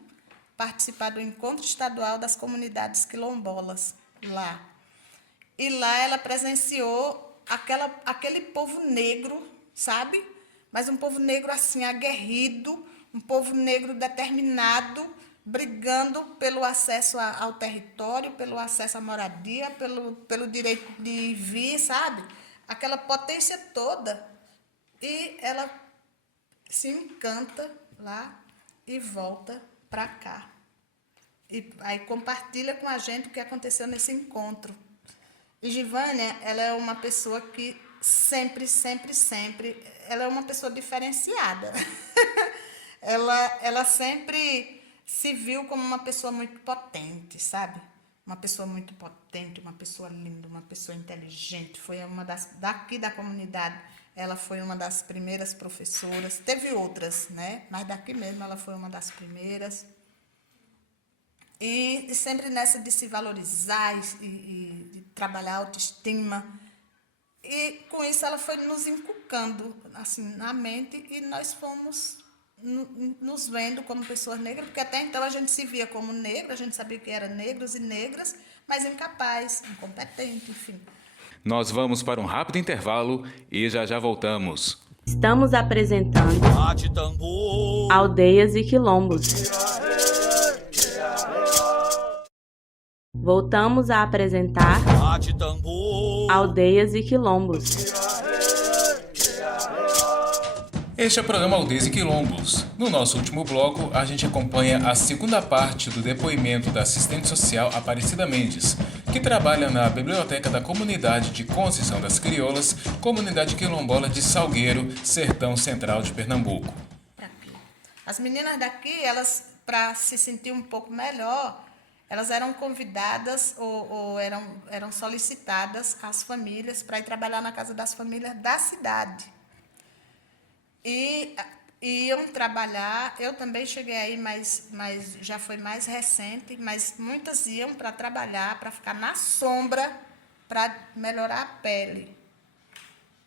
participar do Encontro Estadual das Comunidades Quilombolas, lá. E lá ela presenciou aquele povo negro, sabe? Mas um povo negro, assim, aguerrido, um povo negro determinado, brigando pelo acesso ao território, pelo acesso à moradia, pelo direito de vir, sabe? Aquela potência toda. E ela se encanta lá e volta para cá. E aí compartilha com a gente o que aconteceu nesse encontro. E Givânia, ela é uma pessoa que sempre, ela é uma pessoa diferenciada. ela sempre se viu como uma pessoa muito potente, sabe? Uma pessoa muito potente, uma pessoa linda, uma pessoa inteligente. Foi uma daqui da comunidade, ela foi uma das primeiras professoras. Teve outras, né? Mas daqui mesmo ela foi uma das primeiras. E sempre nessa de se valorizar e de trabalhar a autoestima. E com isso ela foi nos inculcando assim, na mente e nós fomos nos vendo como pessoas negras, porque até então a gente se via como negra, a gente sabia que eram negros e negras, mas incapaz, incompetente, enfim. Nós vamos para um rápido intervalo e já voltamos. Estamos apresentando Aldeias e Quilombos. Voltamos a apresentar Aldeias e Quilombos. Este é o programa Aldeias e Quilombos. No nosso último bloco, a gente acompanha a segunda parte do depoimento da assistente social Aparecida Mendes, que trabalha na Biblioteca da Comunidade de Conceição das Crioulas, comunidade quilombola de Salgueiro, Sertão Central de Pernambuco. As meninas daqui, elas, para se sentir um pouco melhor, elas eram convidadas ou eram solicitadas às famílias para ir trabalhar na casa das famílias da cidade. E iam trabalhar, eu também cheguei aí, mas já foi mais recente, mas muitas iam para trabalhar, para ficar na sombra, para melhorar a pele.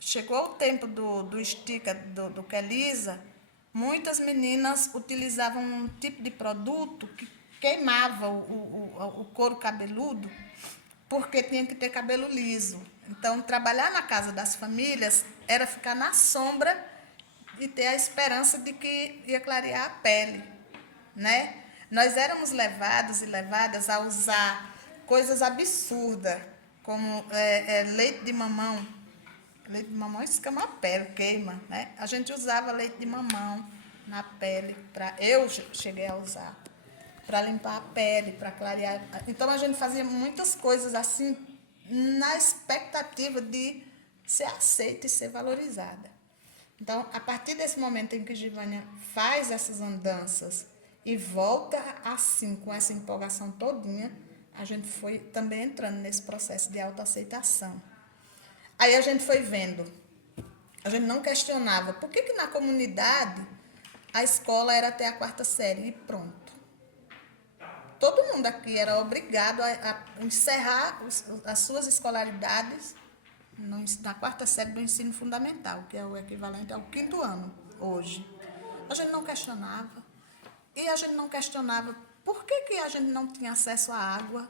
Chegou o tempo do estica, do Quelisa, muitas meninas utilizavam um tipo de produto que queimava o couro cabeludo, porque tinha que ter cabelo liso. Então, trabalhar na casa das famílias era ficar na sombra e ter a esperança de que ia clarear a pele, né? Nós éramos levados e levadas a usar coisas absurdas, como leite de mamão. Leite de mamão escama a pele, queima, né? A gente usava leite de mamão na pele, eu cheguei a usar, para limpar a pele, para clarear. Então, a gente fazia muitas coisas assim, na expectativa de ser aceita e ser valorizada. Então, a partir desse momento em que Givânia faz essas andanças e volta assim, com essa empolgação todinha, a gente foi também entrando nesse processo de autoaceitação. Aí a gente foi vendo, a gente não questionava, por que na comunidade a escola era até a 4ª série e pronto. Todo mundo aqui era obrigado a encerrar as suas escolaridades na 4ª série do ensino fundamental, que é o equivalente ao 5º ano, hoje. A gente não questionava. E a gente não questionava por que a gente não tinha acesso à água.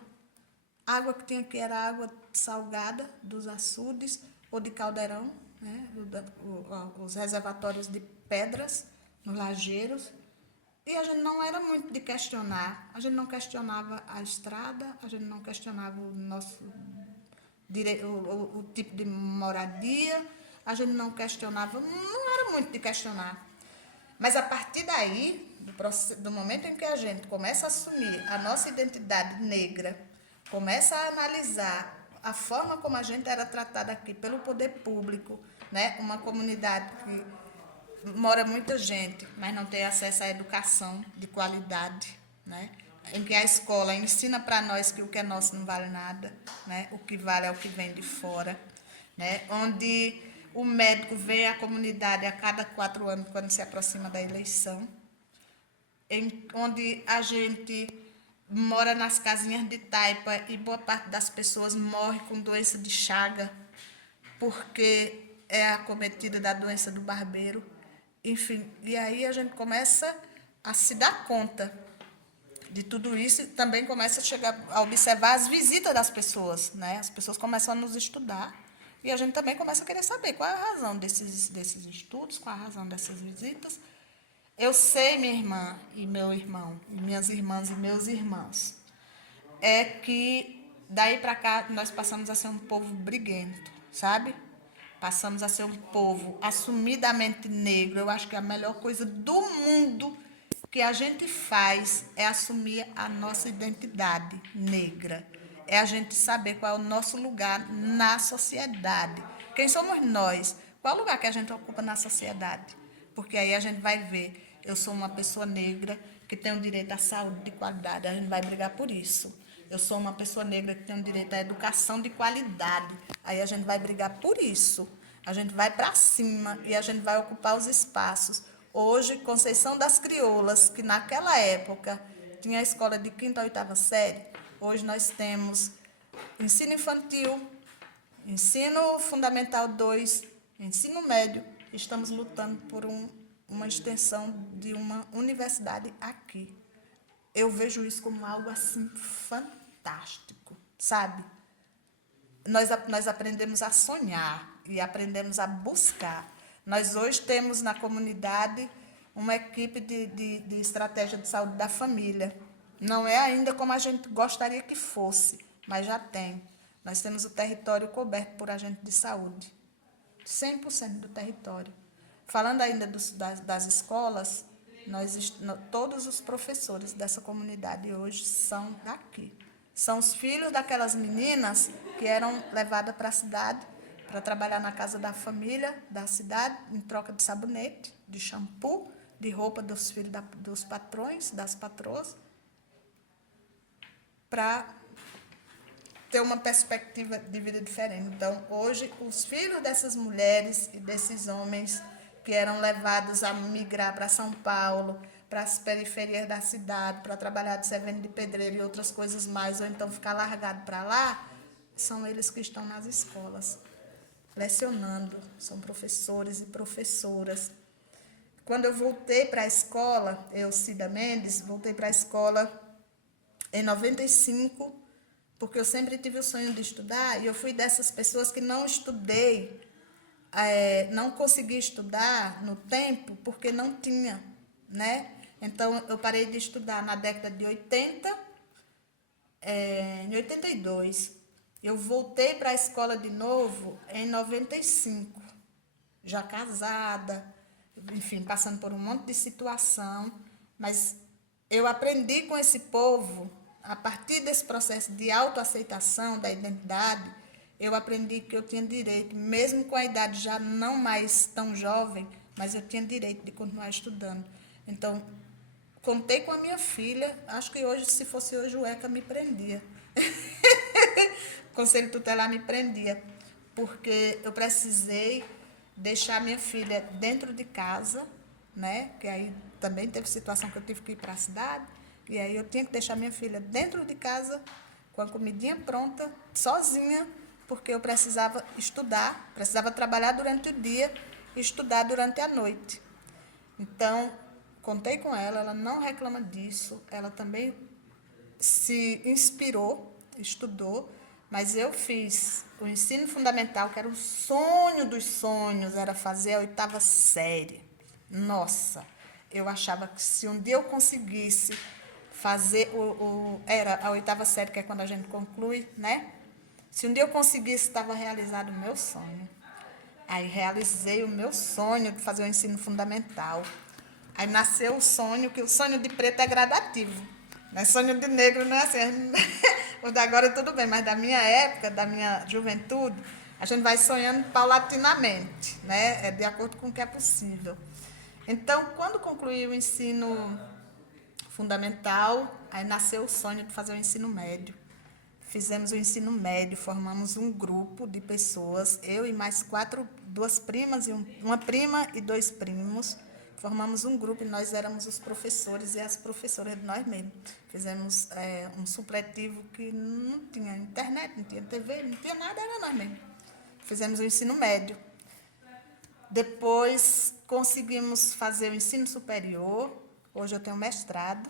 A água que tinha aqui era água salgada dos açudes ou de caldeirão, né? Os reservatórios de pedras nos lajeiros. E a gente não era muito de questionar. A gente não questionava a estrada, a gente não questionava o tipo de moradia, a gente não questionava, não era muito de questionar. Mas a partir daí, do momento em que a gente começa a assumir a nossa identidade negra, começa a analisar a forma como a gente era tratada aqui pelo poder público, né? Uma comunidade que mora muita gente, mas não tem acesso à educação de qualidade, né? Em que a escola ensina para nós que o que é nosso não vale nada, né? O que vale é o que vem de fora, né? Onde o médico vem à comunidade a cada 4 anos, quando se aproxima da eleição, onde a gente mora nas casinhas de taipa e boa parte das pessoas morre com doença de Chaga, porque é acometida da doença do barbeiro. Enfim, e aí a gente começa a se dar conta de tudo isso e também começa a observar as visitas das pessoas, né? As pessoas começam a nos estudar e a gente também começa a querer saber qual é a razão desses estudos, qual é a razão dessas visitas. Eu sei, minha irmã e meu irmão, minhas irmãs e meus irmãos, é que daí para cá nós passamos a ser um povo briguento, sabe? Passamos a ser um povo assumidamente negro. Eu acho que a melhor coisa do mundo que a gente faz é assumir a nossa identidade negra. É a gente saber qual é o nosso lugar na sociedade. Quem somos nós? Qual é o lugar que a gente ocupa na sociedade? Porque aí a gente vai ver, eu sou uma pessoa negra que tem o direito à saúde de qualidade, a gente vai brigar por isso. Eu sou uma pessoa negra que tem o direito à educação de qualidade, aí a gente vai brigar por isso. A gente vai para cima e a gente vai ocupar os espaços. Hoje, Conceição das Crioulas, que naquela época tinha a escola de 5ª a 8ª série, hoje nós temos ensino infantil, ensino fundamental 2, ensino médio. Estamos lutando por uma extensão de uma universidade aqui. Eu vejo isso como algo assim fantástico, sabe? Nós aprendemos a sonhar e aprendemos a buscar. Nós hoje temos na comunidade uma equipe de estratégia de saúde da família. Não é ainda como a gente gostaria que fosse, mas já tem. Nós temos o território coberto por agente de saúde. 100% do território. Falando ainda das escolas, todos os professores dessa comunidade hoje são daqui. São os filhos daquelas meninas que eram levadas para a cidade para trabalhar na casa da família da cidade, em troca de sabonete, de shampoo, de roupa dos filhos dos patrões, das patroas, para ter uma perspectiva de vida diferente. Então, hoje, os filhos dessas mulheres e desses homens que eram levados a migrar para São Paulo, para as periferias da cidade, para trabalhar de servente de pedreiro e outras coisas mais, ou então ficar largado para lá, são eles que estão nas escolas, lecionando, são professores e professoras. Quando eu voltei para a escola, eu, Cida Mendes, voltei para a escola em 95, porque eu sempre tive o sonho de estudar, e eu fui dessas pessoas que não estudei, não consegui estudar no tempo, porque não tinha, né? Então, eu parei de estudar na década de 80, em 82. Eu voltei para a escola de novo em 95, já casada, enfim, passando por um monte de situação, mas eu aprendi com esse povo, a partir desse processo de autoaceitação da identidade, eu aprendi que eu tinha direito, mesmo com a idade já não mais tão jovem, mas eu tinha direito de continuar estudando. Então, contei com a minha filha, acho que hoje, se fosse hoje, o ECA me prendia. O Conselho Tutelar me prendia, porque eu precisei deixar minha filha dentro de casa, né? Que aí também teve situação que eu tive que ir para a cidade, e aí eu tinha que deixar minha filha dentro de casa, com a comidinha pronta, sozinha, porque eu precisava estudar, precisava trabalhar durante o dia e estudar durante a noite. Então, contei com ela, ela não reclama disso, ela também se inspirou, estudou, mas eu fiz o ensino fundamental, que era o sonho dos sonhos, era fazer a 8ª série. Nossa, eu achava que se um dia eu conseguisse fazer era a 8ª série, que é quando a gente conclui, né? Se um dia eu conseguisse, estava realizado o meu sonho. Aí realizei o meu sonho de fazer o ensino fundamental. Aí nasceu o sonho, que o sonho de preto é gradativo. Não é sonho de negro, não é assim. O da agora tudo bem, mas da minha época, da minha juventude, a gente vai sonhando paulatinamente, né? É de acordo com o que é possível. Então, quando concluí o ensino fundamental, aí nasceu o sonho de fazer o ensino médio. Fizemos o ensino médio, formamos um grupo de pessoas, eu e mais duas primas, uma prima e 2 primos. Formamos um grupo e nós éramos os professores e as professoras de nós mesmos. Fizemos um supletivo que não tinha internet, não tinha TV, não tinha nada, era nós mesmos. Fizemos o ensino médio. Depois conseguimos fazer o ensino superior. Hoje eu tenho mestrado.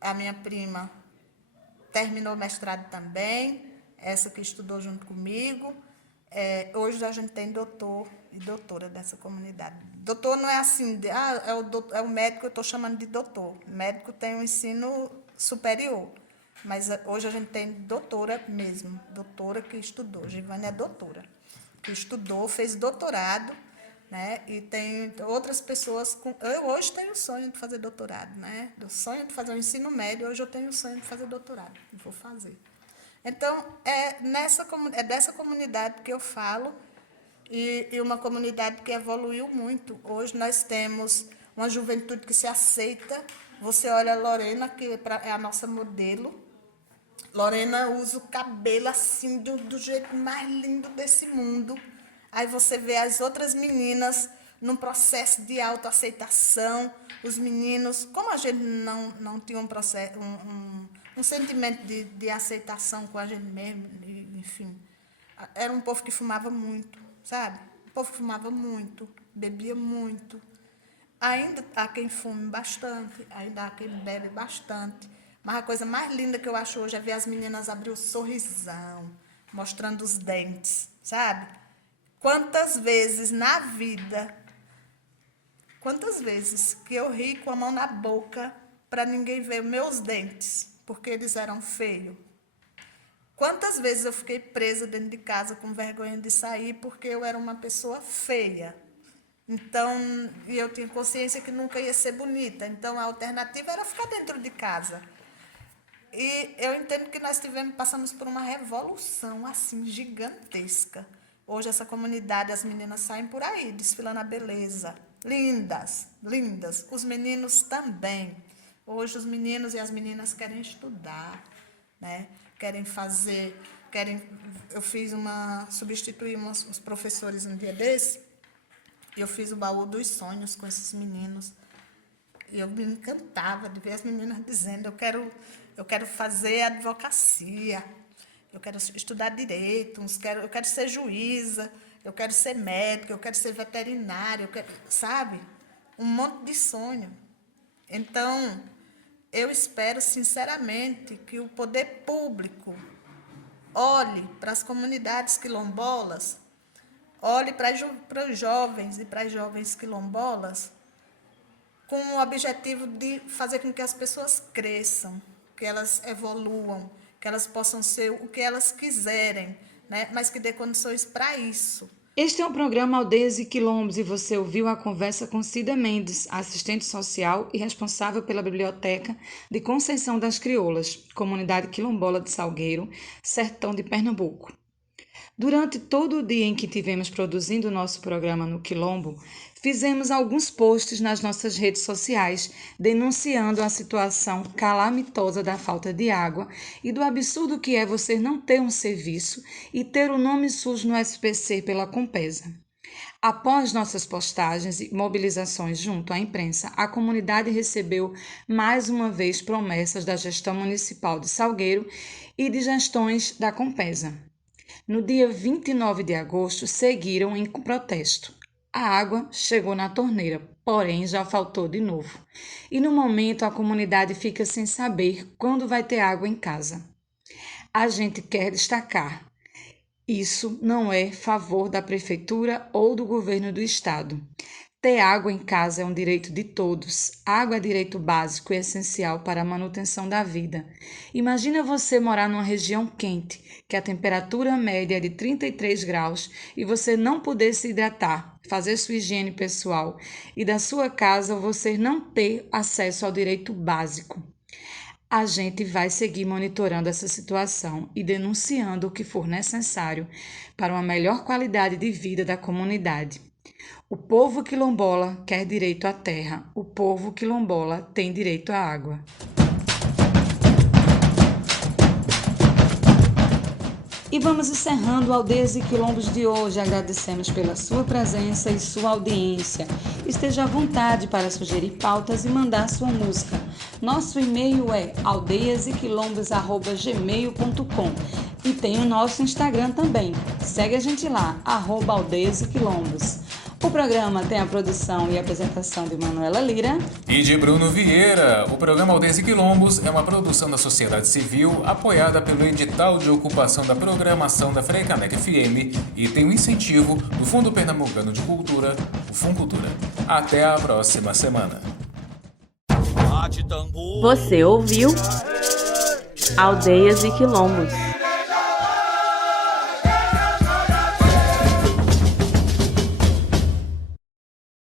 A minha prima terminou o mestrado também, essa que estudou junto comigo. Hoje a gente tem doutor e doutora dessa comunidade. Doutor não é assim, é o médico que eu estou chamando de doutor. O médico tem um ensino superior, mas hoje a gente tem doutora mesmo, doutora que estudou. Givane é doutora, que estudou, fez doutorado, né? E tem outras pessoas eu hoje tenho o sonho de fazer doutorado, né? Do sonho de fazer o ensino médio, hoje eu tenho o sonho de fazer doutorado, e vou fazer. Então, é dessa comunidade que eu falo, e uma comunidade que evoluiu muito. Hoje nós temos uma juventude que se aceita. Você olha a Lorena, que é a nossa modelo. Lorena usa o cabelo assim, do jeito mais lindo desse mundo. Aí você vê as outras meninas num processo de autoaceitação. Os meninos, como a gente não tinha um processo, um sentimento de aceitação com a gente mesmo, enfim. Era um povo que fumava muito, sabe? Um povo que fumava muito, bebia muito. Ainda há quem fume bastante, ainda há quem bebe bastante. Mas a coisa mais linda que eu acho hoje é ver as meninas abrir o sorrisão, mostrando os dentes, sabe? Quantas vezes na vida, quantas vezes que eu ri com a mão na boca para ninguém ver meus dentes, porque eles eram feios. Quantas vezes eu fiquei presa dentro de casa com vergonha de sair porque eu era uma pessoa feia. Então, e eu tinha consciência que nunca ia ser bonita. Então, a alternativa era ficar dentro de casa. E eu entendo que nós passamos por uma revolução assim gigantesca. Hoje essa comunidade, as meninas saem por aí, desfilando a beleza. Lindas, lindas. Os meninos também. Hoje os meninos e as meninas querem estudar, né? Querem fazer, eu substituí os professores um dia desse, e eu fiz o baú dos sonhos com esses meninos. E eu me encantava de ver as meninas dizendo, eu quero fazer advocacia, eu quero estudar direito, eu quero ser juíza, eu quero ser médica, eu quero ser veterinária, sabe? Um monte de sonho. Então, eu espero sinceramente que o poder público olhe para as comunidades quilombolas, olhe para os jovens e para as jovens quilombolas, com o objetivo de fazer com que as pessoas cresçam, que elas evoluam, que elas possam ser o que elas quiserem, né? Mas que dê condições para isso. Este é o programa Aldeias e Quilombos e você ouviu a conversa com Cida Mendes, assistente social e responsável pela Biblioteca de Conceição das Crioulas, comunidade quilombola de Salgueiro, sertão de Pernambuco. Durante todo o dia em que tivemos produzindo o nosso programa no Quilombo, fizemos alguns posts nas nossas redes sociais denunciando a situação calamitosa da falta de água e do absurdo que é você não ter um serviço e ter o nome sujo no SPC pela Compesa. Após nossas postagens e mobilizações junto à imprensa, a comunidade recebeu mais uma vez promessas da gestão municipal de Salgueiro e de gestões da Compesa. No dia 29 de agosto, seguiram em protesto. A água chegou na torneira, porém já faltou de novo. E no momento a comunidade fica sem saber quando vai ter água em casa. A gente quer destacar, isso não é favor da prefeitura ou do governo do estado. Ter água em casa é um direito de todos. Água é direito básico e essencial para a manutenção da vida. Imagina você morar numa região quente, que a temperatura média é de 33 graus e você não poder se hidratar, fazer sua higiene pessoal e da sua casa você não ter acesso ao direito básico. A gente vai seguir monitorando essa situação e denunciando o que for necessário para uma melhor qualidade de vida da comunidade. O povo quilombola quer direito à terra. O povo quilombola tem direito à água. E vamos encerrando o Aldeias e Quilombos de hoje. Agradecemos pela sua presença e sua audiência. Esteja à vontade para sugerir pautas e mandar sua música. Nosso e-mail é aldeiasequilombos@gmail.com e tem o nosso Instagram também. Segue a gente lá, @Aldeias e Quilombos. O programa tem a produção e apresentação de Manuela Lira e de Bruno Vieira. O programa Aldeias e Quilombos é uma produção da sociedade civil apoiada pelo edital de ocupação da programação da Freicaneca FM e tem o incentivo do Fundo Pernambucano de Cultura, o Funcultura. Até a próxima semana. Você ouviu Aldeias e Quilombos.